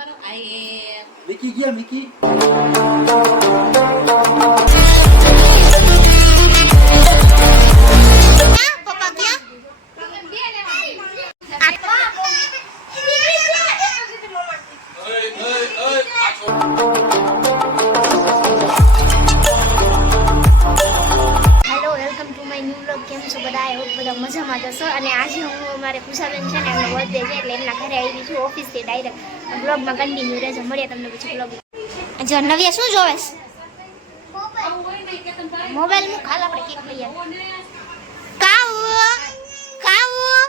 મારો આઈ એમ મિકી ગયા મિકી પપ્પા ગયા hello welcome to my new vlog. કેમ છો બધા? આઈ હોપ બધા મજામાં જશો. અને આજે હું મારે ખુશાબેન છે ને એમનો બર્થડે છે એટલે એમના ઘરે આવી છું ઓફિસથી ડાયરેક્ટ. બ્લોગમાં કન્ટિન્યુ રહેજો, મળીએ તમને પછી બ્લોગ. જો નવ્યા શું જોવેશ? મોબાઈલ મૂક, હાલ આપણે કેક લઈ આવીએ. કાવું કાવું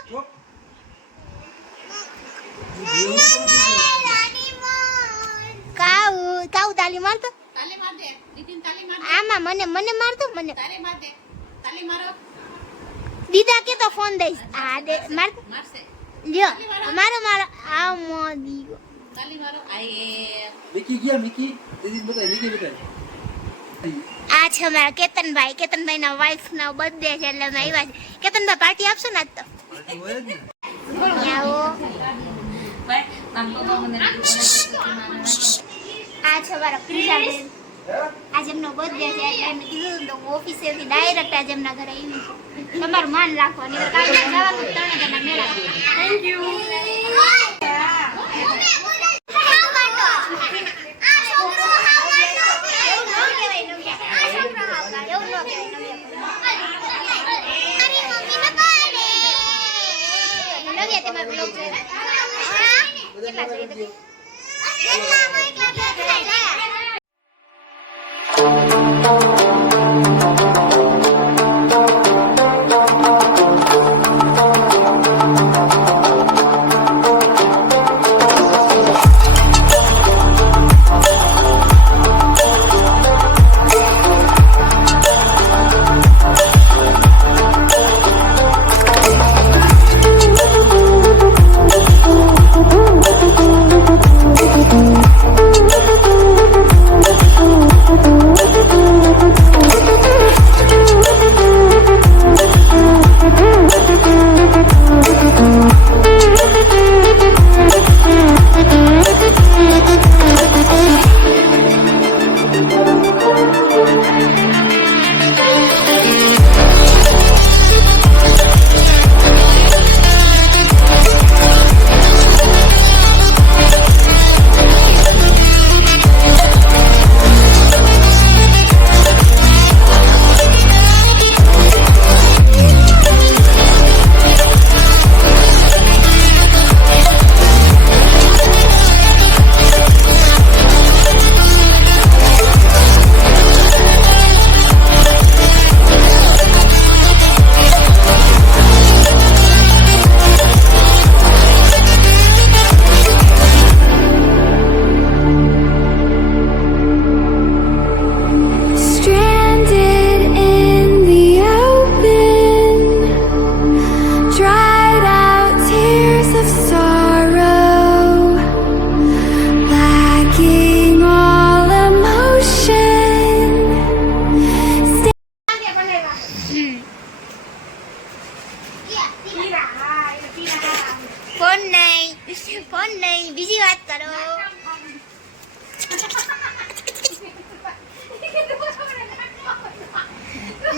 કાવું કાવું તાલી મારતો તાલી માર દે નીતિન તાલી માર આમાં મને મારતો મને તાલી માર દે તાલી મારો દીદા કે તો ફોન દઈશ. આ દે માર મારશે લ્યો મારો આ મોદી તાલી મારો આઈ એમ મિકી ગયા મિકી દીદી બતાય મિકી બતાય આ છે મારા કેતનભાઈ ના વાઈફ ના બર્થડે છે એટલે અમે આવ્યા છે. કેતનભાઈ પાર્ટી આપશો ને આજ તો? પાર્ટી હોય જ ને આવો. ભાઈ આમ તો મને આ છે મારા ખુશાબેન. આજે એમનો બર્થડે છે એટલે એમને કીધું તો હું ઓફિસેથી ડાયરેક્ટ આજે એમના ઘરે આવી છું. તમારું માન રાખવાનું કાલે જવાનું ત્રણે જણા મેળા. Thank you. ફોન નહીં બીજી વાત કરો.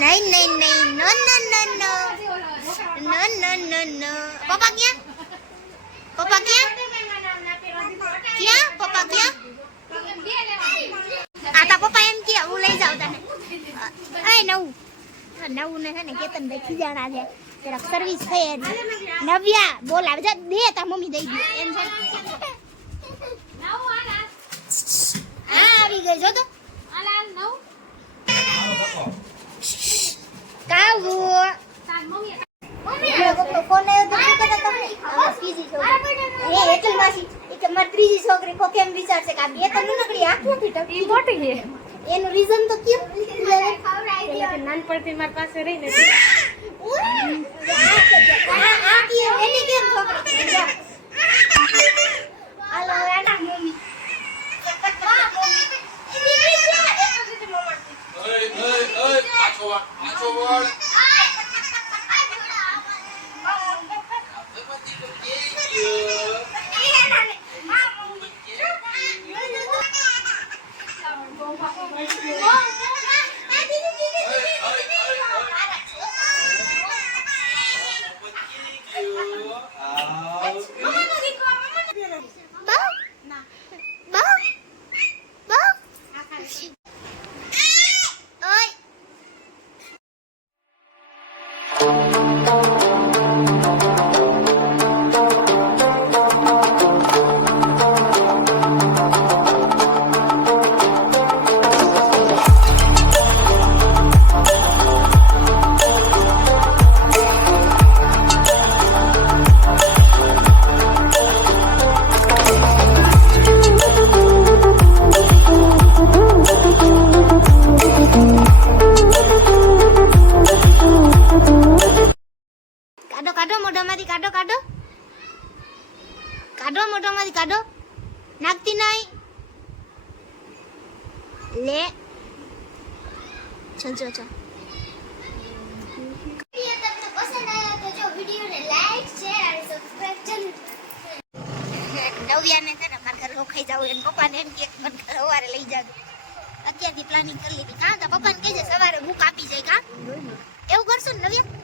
નહીં નો પપ્પા ક્યાં પપ્પા ક્યાં આતા પપ્પા એમ કે હું લઈ જાઉં તને. નવું ને છે ને કેતનભાઈ ખીજાણા છે જરાક સર્વિસ થઈ હતી. નવ્યા બોલાવે જા દે તા મમ્મી દઈ દે એમ છે. હા આવી ગઈ જો તો કાવું ફોન ત્રીજી છોકરી કો કેમ વિચારશે કે આ બે તો નકડી આંખ નથી ટકી મોટી છે. એનું રીઝન તો કેમ નાનપણથી મારી પાસે રહીને આ કે એની કેમ છોકરી હાલો એના મમ્મી આછો વળ કાઢો મોઢામાંથી કાઢો. નાખતી નહીં. લે ચલ ચલ ચલ. વિડિયો તમને પસંદ આવ્યો તો જો વિડિયોને લાઈક શેર અને સબસ્ક્રાઇબ જરૂર. નવ્યાને છે ને મારા ઘરે રોકાઈ જાવ એને પપ્પાને એમ કે મને ઘરે સવારે લઈ જાજો. અત્યારથી પ્લાનિંગ કરી લીધી. કાં તો પપ્પાને કહેજે સવારે બુક આપી જાય. કાં એવું કરશું ને નવ્યા?